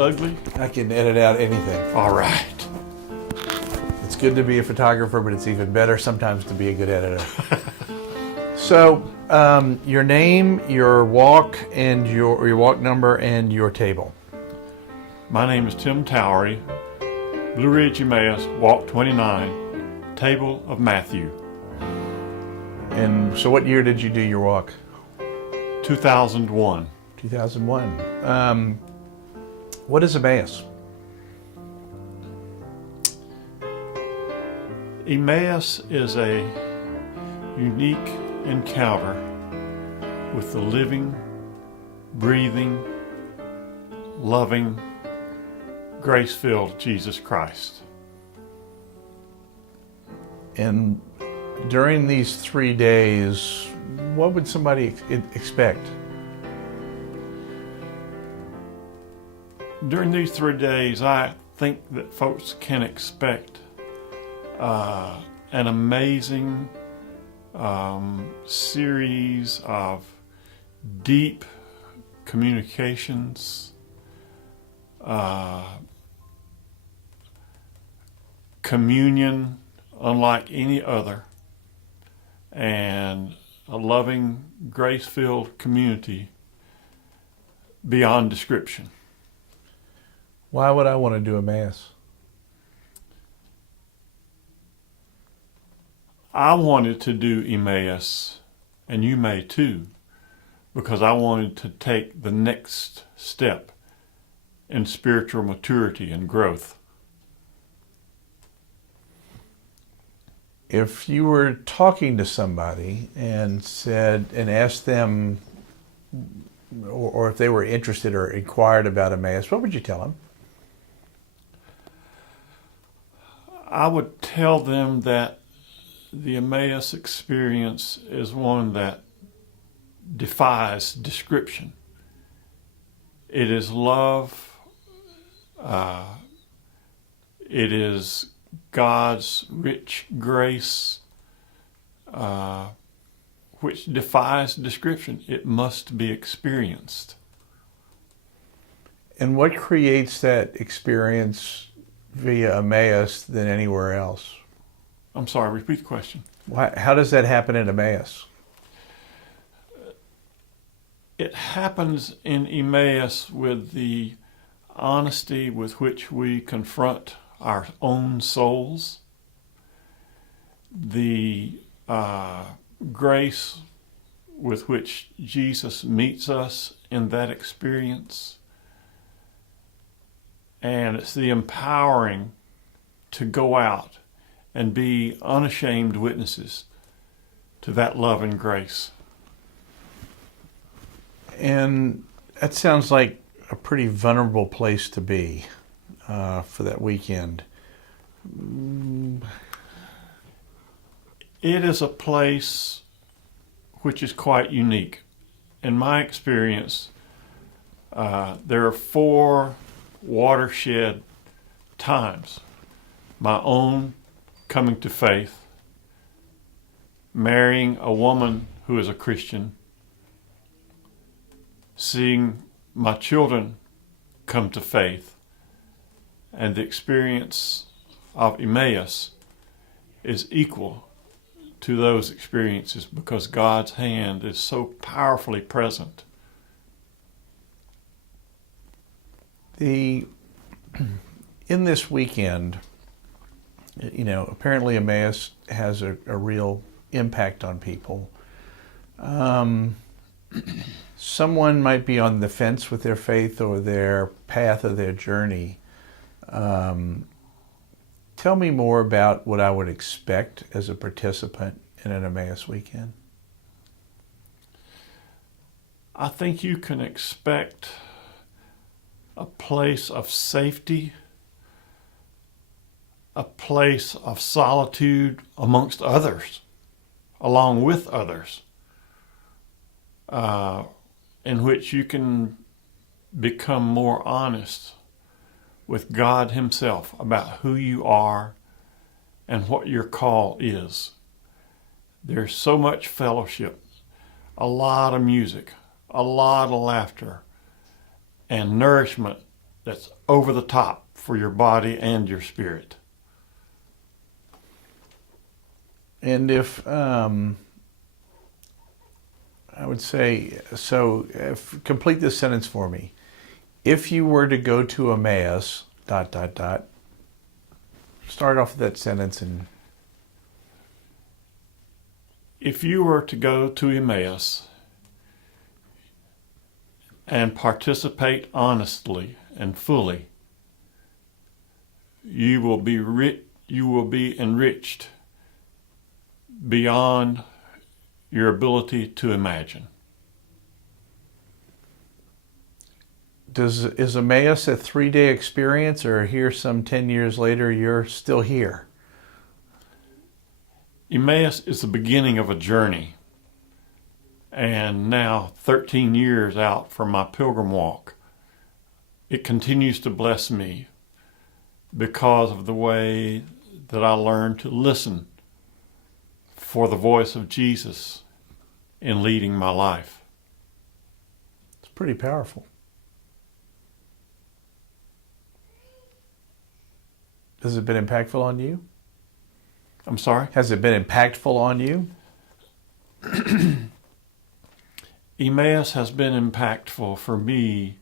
ugly? I can edit out anything. All right. It's good to be a photographer, but it's even better sometimes to be a good editor. So, your name, your walk, and your walk number, and your table. My name is Tim Towery, Blue Ridge Emmaus, Walk 29, Table of Matthew. And so what year did you do your walk? 2001. 2001. What is Emmaus? Emmaus is a unique encounter with the living, breathing, loving, grace-filled Jesus Christ. And during these 3 days, what would somebody expect? During these 3 days, I think that folks can expect an amazing series of deep communications, communion unlike any other, and a loving, grace-filled community beyond description. Why would I want to do Emmaus? I wanted to do Emmaus, and you may too, because I wanted to take the next step in spiritual maturity and growth. If you were talking to somebody and asked them, or if they were interested or inquired about Emmaus, what would you tell them? I would tell them that the Emmaus experience is one that defies description. It is love. It is God's rich grace, which defies description. It must be experienced. And what creates that experience via Emmaus than anywhere else? I'm sorry, repeat the question. How does that happen in Emmaus? It happens in Emmaus with the honesty with which we confront our own souls, the grace with which Jesus meets us in that experience, and it's the empowering to go out and be unashamed witnesses to that love and grace. And that sounds like a pretty vulnerable place to be for that weekend. It is a place which is quite unique. In my experience, there are 4 watershed times. My own coming to faith, marrying a woman who is a Christian, seeing my children come to faith, and the experience of Emmaus is equal to those experiences because God's hand is so powerfully present. In this weekend, apparently Emmaus has a real impact on people. Someone might be on the fence with their faith or their path or their journey. Tell me more about what I would expect as a participant in an Emmaus weekend. I think you can expect a place of safety, a place of solitude amongst others, along with others, in which you can become more honest with God Himself about who you are and what your call is. There's so much fellowship, a lot of music, a lot of laughter, and nourishment that's over the top for your body and your spirit. And if I would say, so complete this sentence for me. If you were to go to Emmaus, ... Start off with that sentence. And if you were to go to Emmaus and participate honestly and fully, you will be enriched beyond your ability to imagine. Is Emmaus a 3-day experience, or here some 10 years later you're still here? Emmaus is the beginning of a journey. And now, 13 years out from my pilgrim walk, it continues to bless me because of the way that I learned to listen for the voice of Jesus in leading my life. It's pretty powerful. Has it been impactful on you? I'm sorry? Has it been impactful on you? Emmaus has been impactful for me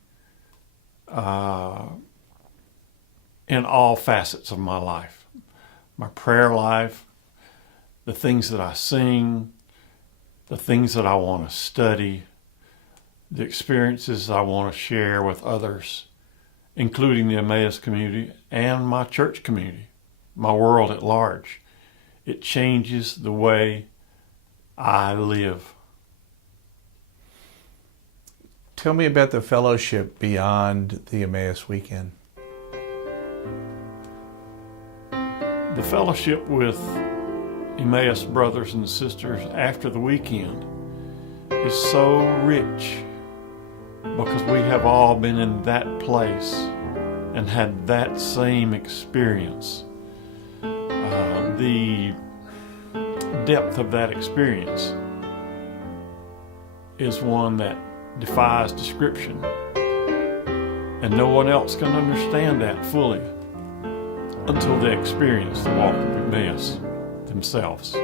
in all facets of my life. My prayer life, the things that I sing, the things that I want to study, the experiences I want to share with others, including the Emmaus community and my church community, my world at large. It changes the way I live. Tell me about the fellowship beyond the Emmaus weekend. The fellowship with Emmaus brothers and sisters after the weekend is so rich because we have all been in that place and had that same experience. The depth of that experience is one that defies description, and no one else can understand that fully until they experience the walk of Emmaus themselves.